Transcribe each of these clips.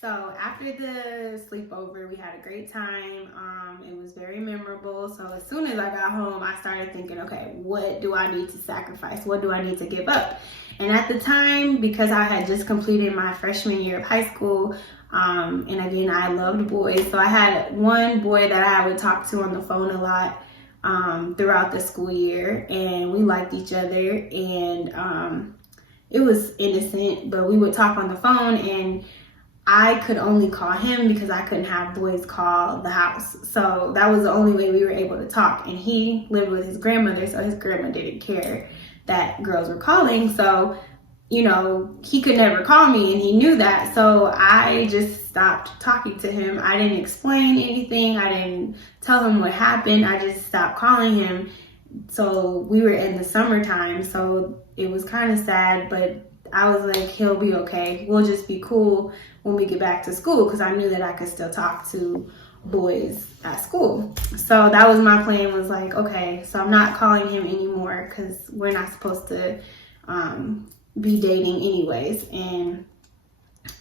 So after the sleepover, we had a great time. It was very memorable. So as soon as I got home, I started thinking, okay, what do I need to sacrifice? What do I need to give up? And at the time, because I had just completed my freshman year of high school, and again, I loved boys. So I had one boy that I would talk to on the phone a lot throughout the school year, and we liked each other. And it was innocent, but we would talk on the phone, and I could only call him because I couldn't have boys call the house. So that was the only way we were able to talk. And he lived with his grandmother, so his grandma didn't care that girls were calling. So, he could never call me, and he knew that. So I just stopped talking to him. I didn't explain anything. I didn't tell him what happened. I just stopped calling him. So we were in the summertime, so it was kind of sad, but I was like, he'll be okay. We'll just be cool when we get back to school, because I knew that I could still talk to boys at school. So that was my plan, was like, okay, so I'm not calling him anymore because we're not supposed to be dating anyways. And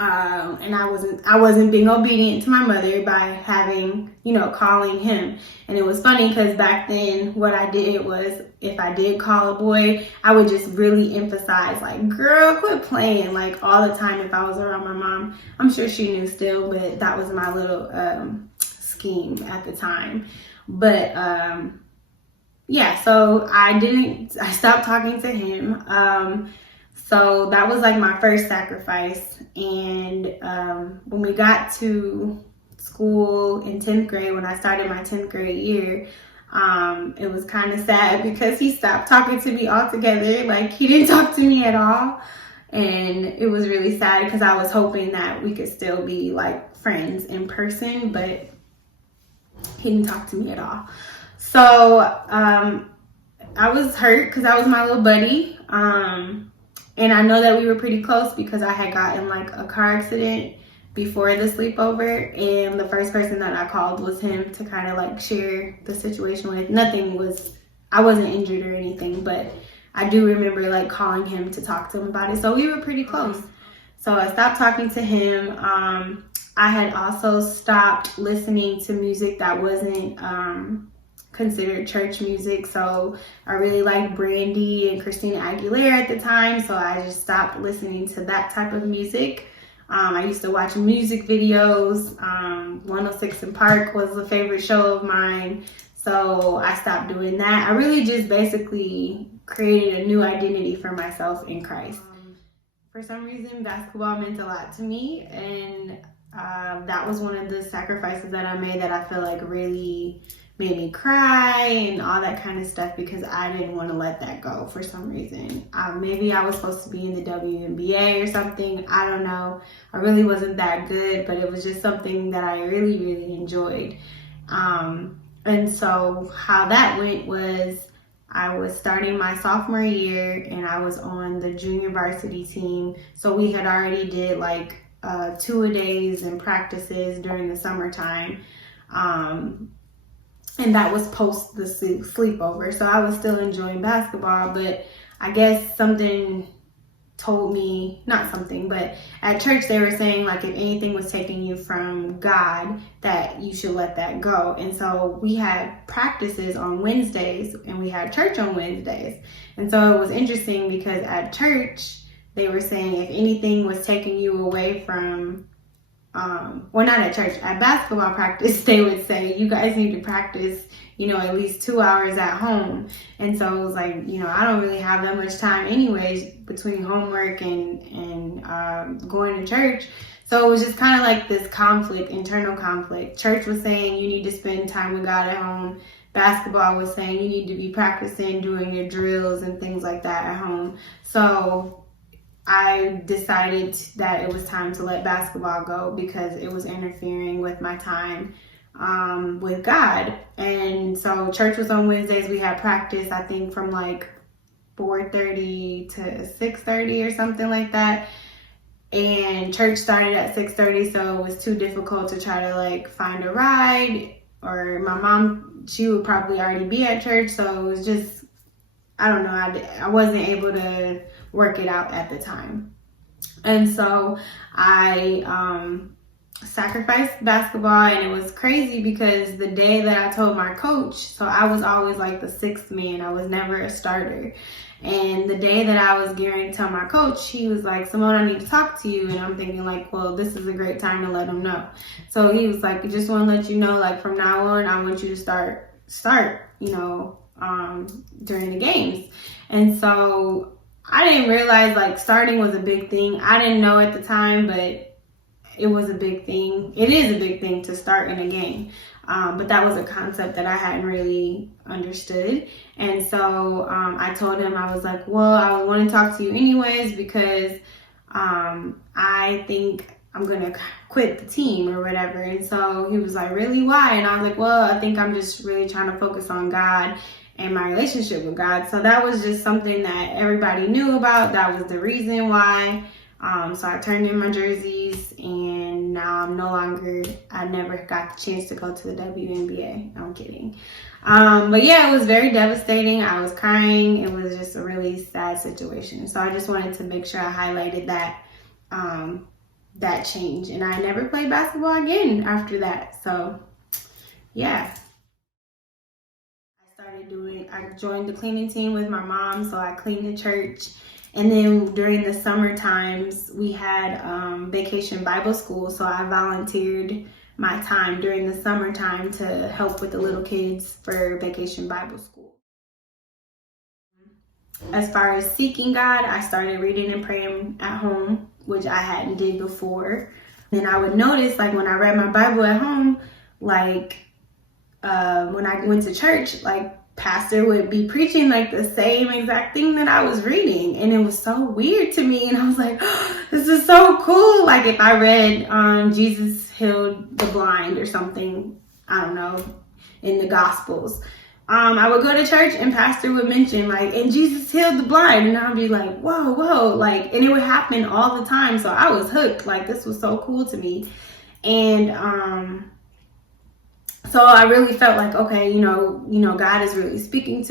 I wasn't being obedient to my mother by having, calling him. And it was funny because back then what I did was, if I did call a boy, I would just really emphasize, like, girl, quit playing, like, all the time if I was around my mom. I'm sure she knew still, but that was my little scheme at the time. But yeah, so I stopped talking to him. So that was like my first sacrifice. And when we got to school in 10th grade, when I started my 10th grade year, it was kind of sad because he stopped talking to me altogether. Like, he didn't talk to me at all. And it was really sad because I was hoping that we could still be like friends in person, but he didn't talk to me at all. So I was hurt because that was my little buddy. And I know that we were pretty close because I had gotten like a car accident before the sleepover, and the first person that I called was him to kind of like share the situation with. I wasn't injured or anything, but I do remember like calling him to talk to him about it. So we were pretty close. So I stopped talking to him. I had also stopped listening to music that wasn't considered church music. So I really liked Brandy and Christina Aguilera at the time, so I just stopped listening to that type of music. I used to watch music videos. 106 in Park was a favorite show of mine, so I stopped doing that. I really just basically created a new identity for myself in Christ. For some reason, basketball meant a lot to me, and that was one of the sacrifices that I made that I feel like really made me cry and all that kind of stuff, because I didn't want to let that go for some reason. Maybe I was supposed to be in the WNBA or something. I don't know. I really wasn't that good, but it was just something that I really, really enjoyed. And so how that went was, I was starting my sophomore year and I was on the junior varsity team. So we had already did like 2-a-days and practices during the summertime. And that was post the sleepover. So I was still enjoying basketball, but I guess something told me, not something, but at church they were saying like, if anything was taking you from God, that you should let that go. And so we had practices on Wednesdays and we had church on Wednesdays. And so it was interesting because at church they were saying if anything was taking you away from well, not at church, at basketball practice, they would say, you guys need to practice, at least 2 hours at home. And so it was like, I don't really have that much time anyways between homework and going to church. So it was just kind of like this conflict, internal conflict. Church was saying you need to spend time with God at home. Basketball was saying you need to be practicing, doing your drills and things like that at home. So I decided that it was time to let basketball go because it was interfering with my time with God. And so church was on Wednesdays. We had practice, I think, from like 4:30 to 6:30 or something like that. And church started at 6:30, so it was too difficult to try to like find a ride. Or my mom, she would probably already be at church, so it was just, I don't know, I wasn't able to work it out at the time. And so I sacrificed basketball, and it was crazy because the day that I told my coach, so I was always like the sixth man, I was never a starter. And the day that I was getting to tell my coach, he was like, Simone, I need to talk to you. And I'm thinking like, well, this is a great time to let him know. So he was like, I just want to let you know, like from now on, I want you to start, during the games. And so I didn't realize like starting was a big thing. I didn't know at the time, but it was a big thing. It is a big thing to start in a game. But that was a concept that I hadn't really understood. And so I told him, I was like, well, I want to talk to you anyways because I think I'm going to quit the team or whatever. And so he was like, really, why? And I was like, well, I think I'm just really trying to focus on God and my relationship with God. So that was just something that everybody knew about. That was the reason why. So I turned in my jerseys, and now I never got the chance to go to the WNBA. I'm kidding. But yeah, it was very devastating. I was crying. It was just a really sad situation. So I just wanted to make sure I highlighted that change. And I never played basketball again after that. So yeah. I joined the cleaning team with my mom, so I cleaned the church. And then during the summer times, we had vacation Bible school. So I volunteered my time during the summertime to help with the little kids for vacation Bible school. As far as seeking God, I started reading and praying at home, which I hadn't did before. Then I would notice, like when I read my Bible at home, like when I went to church, like pastor would be preaching like the same exact thing that I was reading, and it was so weird to me. And I was like, oh, this is so cool. Like if I read Jesus healed the blind or something, I don't know, in the Gospels, I would go to church and pastor would mention like, and Jesus healed the blind, and I'd be like, whoa, like, and it would happen all the time. So I was hooked. Like this was so cool to me. And so I really felt like, okay, God is really speaking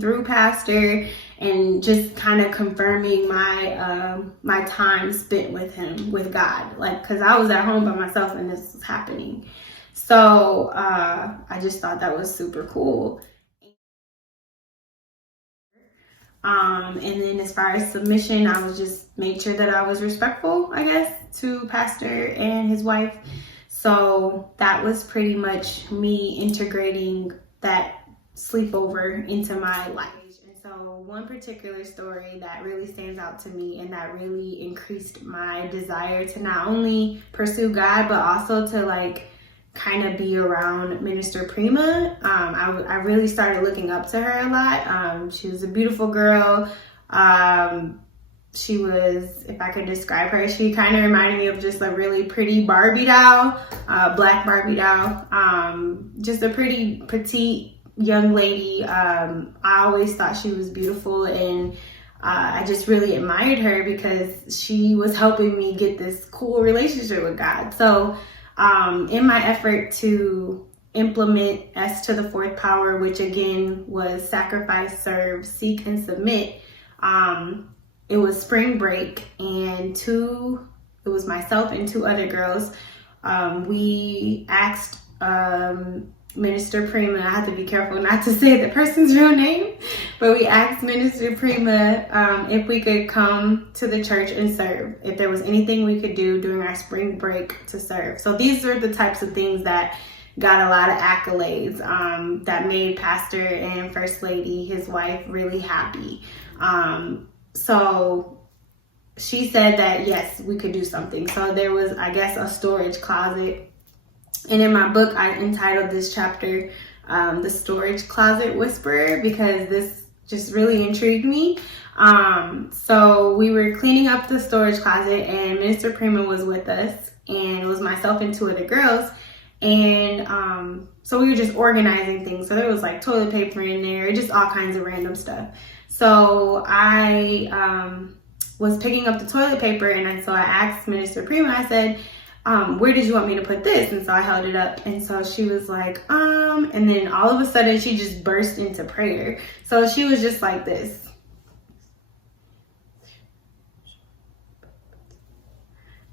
through pastor, and just kind of confirming my time spent with him, with God, like, cause I was at home by myself and this was happening. So I just thought that was super cool. And then as far as submission, I was just made sure that I was respectful, I guess, to pastor and his wife. So that was pretty much me integrating that sleepover into my life. And so one particular story that really stands out to me and that really increased my desire to not only pursue God, but also to like kind of be around Minister Prima. I really started looking up to her a lot. She was a beautiful girl. She was, if I could describe her, she kind of reminded me of just a really pretty Barbie doll, black Barbie doll. Just a pretty petite young lady. I always thought she was beautiful, and I just really admired her because she was helping me get this cool relationship with God. So in my effort to implement S to the fourth power, which again was sacrifice, serve, seek, and submit, it was spring break, and it was myself and two other girls. We asked Minister Prima, I have to be careful not to say the person's real name, but we asked Minister Prima if we could come to the church and serve, if there was anything we could do during our spring break to serve. So these are the types of things that got a lot of accolades, that made Pastor and First Lady, his wife, really happy. So she said that, yes, we could do something. So there was, I guess, a storage closet. And in my book, I entitled this chapter, The Storage Closet Whisperer, because this just really intrigued me. So we were cleaning up the storage closet, and Minister Prima was with us, and it was myself and two other girls. And so we were just organizing things. So there was like toilet paper in there, just all kinds of random stuff. So I was picking up the toilet paper, and so I asked Minister Prima, I said, where did you want me to put this? And so I held it up, and so she was like, and then all of a sudden she just burst into prayer. So she was just like this.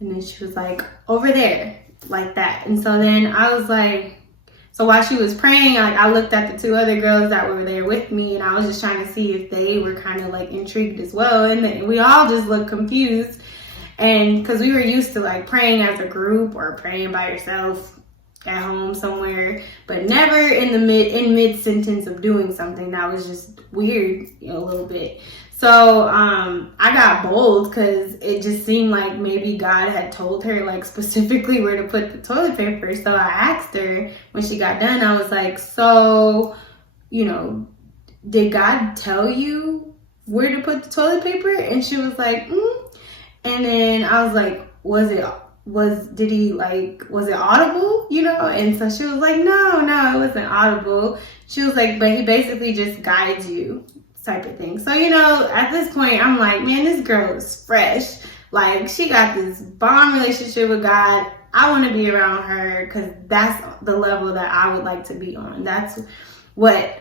And then she was like, over there, like that. And so then I was like, so while she was praying, I looked at the two other girls that were there with me, and I was just trying to see if they were kind of like intrigued as well. And we all just looked confused. And because we were used to like praying as a group or praying by yourself at home somewhere, but never in mid sentence of doing something. That was just weird, a little bit. So I got bold because it just seemed like maybe God had told her like specifically where to put the toilet paper. So I asked her when she got done, I was like, so, did God tell you where to put the toilet paper? And she was like, And then I was like, was it audible? And so she was like, no, it wasn't audible. She was like, but he basically just guides you, type of thing. So, at this point, I'm like, man, this girl is fresh. Like, she got this bomb relationship with God. I want to be around her because that's the level that I would like to be on. That's what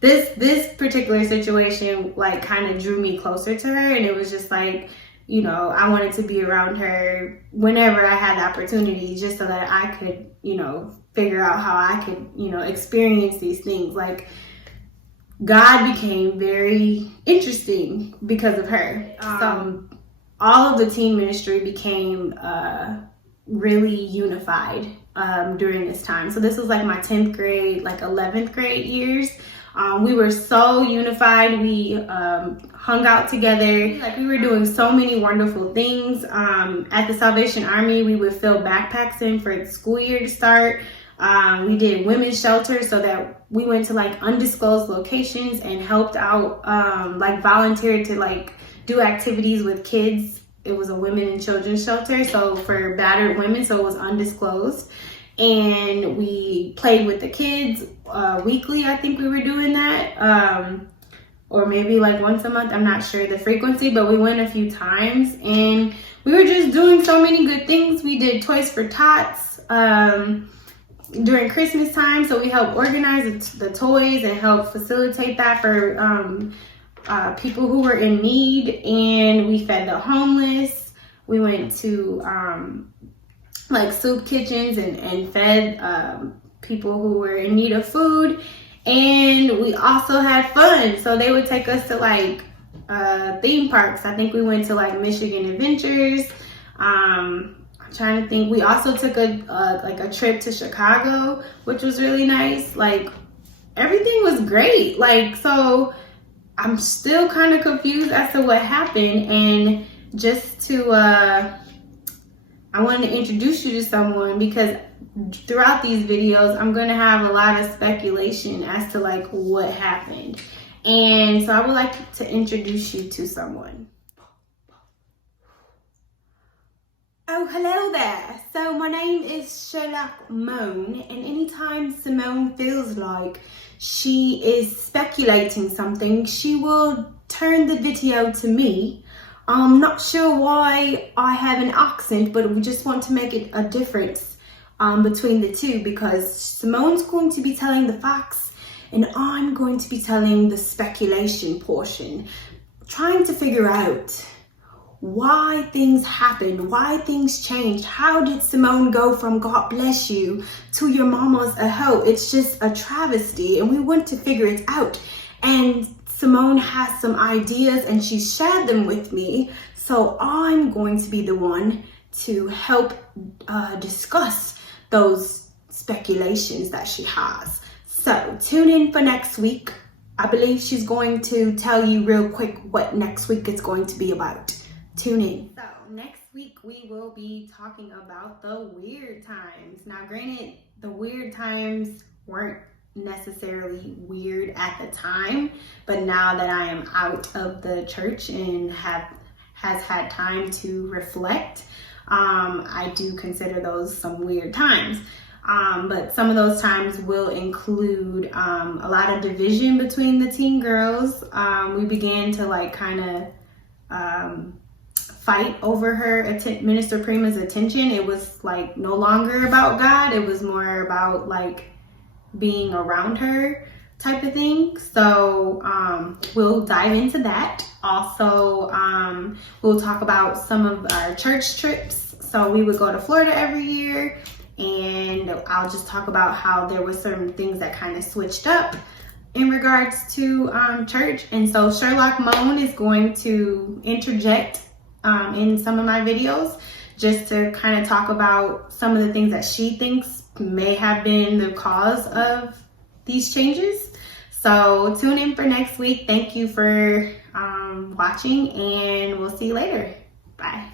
this particular situation like kind of drew me closer to her. And it was just like, I wanted to be around her whenever I had the opportunity, just so that I could, figure out how I could, experience these things. Like, God became very interesting because of her. So all of the teen ministry became really unified during this time. So this was like my 10th grade, like 11th grade years. We were so unified. We hung out together. Like, we were doing so many wonderful things. At the Salvation Army, we would fill backpacks in for the school year to start. We did women's shelter, so that we went to like undisclosed locations and helped out, like volunteered to like do activities with kids. It was a women and children's shelter, so for battered women, so it was undisclosed. And we played with the kids weekly. I think we were doing that, or maybe like once a month. I'm not sure the frequency, but we went a few times, and we were just doing so many good things. We did Toys for Tots during Christmas time, so we helped organize the toys and help facilitate that for people who were in need. And we fed the homeless. We went to like soup kitchens and fed people who were in need of food. And we also had fun. So they would take us to like theme parks. I think we went to like Michigan Adventures. I'm trying to think. We also took a trip to Chicago, which was really nice. Like, everything was great. Like, so I'm still kind of confused as to what happened. And just to I wanted to introduce you to someone, because throughout these videos, I'm going to have a lot of speculation as to like what happened. And so I would like to introduce you to someone. Oh, hello there. So my name is Sherlock Mone, and anytime Simone feels like she is speculating something, she will turn the video to me. I'm not sure why I have an accent, but we just want to make it a difference between the two, because Simone's going to be telling the facts and I'm going to be telling the speculation portion, trying to figure out why things happened, why things changed. How did Simone go from God bless you to your mama's a hoe? It's just a travesty, and we want to figure it out. And Simone has some ideas and she shared them with me. So I'm going to be the one to help discuss those speculations that she has. So tune in for next week. I believe she's going to tell you real quick what next week is going to be about. Tune in. So next week we will be talking about the weird times. Now, granted, the weird times weren't necessarily weird at the time, but now that I am out of the church and has had time to reflect, I do consider those some weird times. But some of those times will include a lot of division between the teen girls. We began to like kind of fight over her Minister Prima's attention. It was like no longer about God. It was more about like being around her. type of thing. So we'll dive into that. Also, we'll talk about some of our church trips. So we would go to Florida every year, and I'll just talk about how there were certain things that kind of switched up in regards to church. And so Sherlock Mone is going to interject in some of my videos just to kind of talk about some of the things that she thinks may have been the cause of these changes. So tune in for next week. Thank you for watching, and we'll see you later. Bye.